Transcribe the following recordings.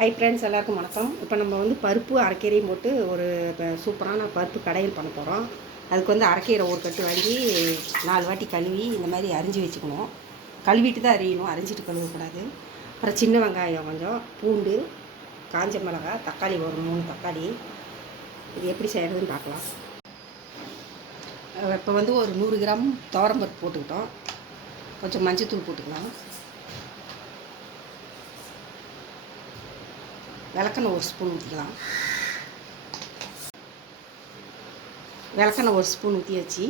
Hi friends எல்லாருக்கும் வணக்கம். இப்போ நம்ம வந்து பருப்பு அரைக்கீரையும் போட்டு ஒரு இப்போ சூப்பரான பருப்பு கடையில் பண்ண போகிறோம் அதுக்கு வந்து அரைக்கீரை ஒரு கட்டு வாங்கி நாலு வாட்டி கழுவி இந்த மாதிரி அரிஞ்சு வச்சுக்கணும். கழுவிட்டு தான் அரியணும் அரிஞ்சிட்டு கழுவக்கூடாது. அப்புறம் சின்ன வெங்காயம் கொஞ்சம் பூண்டு காஞ்ச மிளகா தக்காளி ஒரு மூணு தக்காளி. இது எப்படி செய்கிறதுன்னு பார்க்கலாம். இப்போ வந்து ஒரு நூறு கிராம் துவரம்பருப்பு போட்டுக்கிட்டோம். கொஞ்சம் மஞ்சத்தூள் போட்டுக்கலாம். விளக்கெண்ணெய் ஒரு ஸ்பூன் ஊற்றிக்கலாம் விளக்கெண்ணெய் ஒரு ஸ்பூன் ஊற்றி வச்சு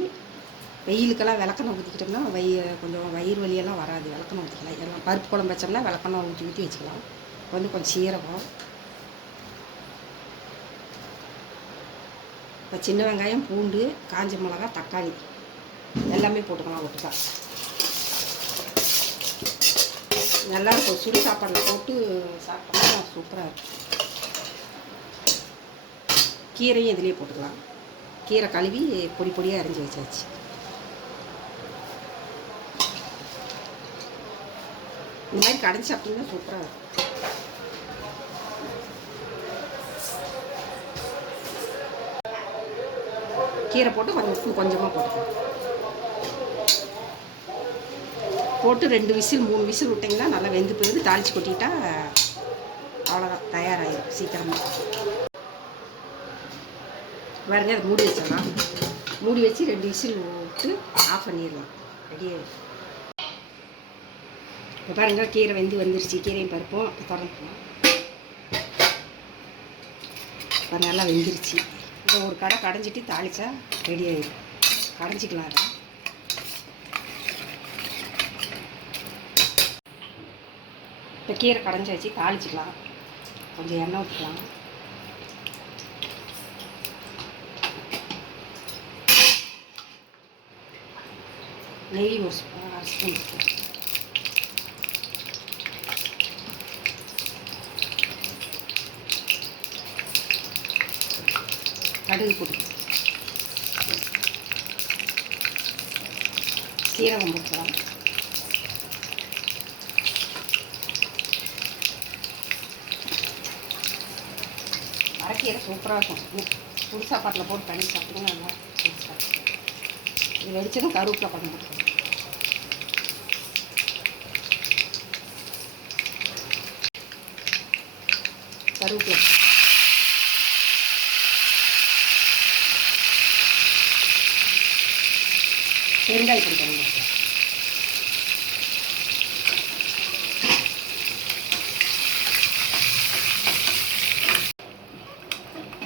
வெயிலுக்கெல்லாம் விளக்கெண்ணெய் ஊற்றிக்கிட்டோம்னா வயிறு கொஞ்சம் வயிறு வலியெல்லாம் வராது. விளக்கெண்ணெய் ஊற்றிக்கலாம் எல்லாம் பருப்பு குழம்பு வச்சோம்னா விளக்கெண்ணெய் ஊற்றி ஊற்றி வச்சுக்கலாம். கொஞ்சம் வந்து கொஞ்சம் சீரகம். இப்போ சின்ன வெங்காயம் பூண்டு காஞ்ச மிளகா தக்காளி. எல்லாமே போட்டுக்கலாம் ஒட்டுக்கா. நல்லா இருக்கும் சுடு சாப்பாடில் போட்டு சாப்பிட்டோம்னா சூப்பராக இருக்கும். கீரையும் இதிலே போட்டுக்கலாம். கீரை கழுவி பொடி பொடியாக அரிஞ்சு வச்சாச்சு. இந்த மாதிரி கடைஞ்சி சாப்பிட்டீங்கன்னா சூப்பராக இருக்கும். கீரை போட்டு கொஞ்சம் உப்பு கொஞ்சமாக போட்டுக்கலாம். போட்டு ரெண்டு விசில் மூணு விசில் விட்டிங்கன்னா நல்லா வெந்து போயிடுது. தாளித்து கொட்டிட்டா அவ்வளோதான் தயாராகிடும் சீக்கிரமாக பாருங்க அதை மூடி வச்சிடலாம். மூடி வச்சு ரெண்டு விசில் விட்டு ஆஃப் பண்ணிடலாம். ரெடியாக இப்போ பாருங்க கீரை வெந்து வந்துருச்சு. கீரையும் பருப்போம் திறந்துக்கலாம் இப்போ நல்லா வெந்துருச்சு. இப்போ ஒரு கடை கடைஞ்சிட்டு தாளிச்சா ரெடி ஆகிடும் கடைஞ்சிக்கலாம் இப்போ கீரை கடைஞ்சி வச்சு தாளிச்சிக்கலாம். கொஞ்சம் எண்ணெய் ஊற்றிக்கலாம் நெய் ஒரு ஸ்பூன் அரை ஸ்பூன் கடுகு போட்டுக்கலாம் சீரகம் போட்டுக்கலாம் அரைக்கீரை சூப்பராக இருக்கும். புது சாப்பாட்டில் போட்டு பண்ணி சாப்பிடுங்க நல்லா டேஸ்ட்டாக இது வெடிச்சதும் கருவேப்பிலை பண்ணி கொடுக்கணும் கருவேப்பிலை. பெருங்காய கொடுக்கணும் பண்ணி போட்டுக்கலாம்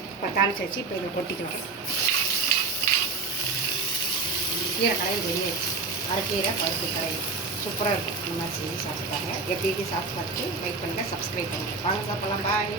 இப்போ தாளிச்சாச்சு இப்போ இதை கொட்டிக்கலாம் கீரை கடையில் வெளியாச்சு அரைக்கீரை பருப்பு கடையில். சூப்பராக இருக்கும். இந்த மாதிரி செஞ்சு சாப்பிட்டாங்க எப்படி எப்படி சாப்பிட்டு பார்த்துட்டு லைக் பண்ணுங்கள் சப்ஸ்கிரைப் பண்ணுங்கள் வாங்க சாப்பிட்லாம். பாய்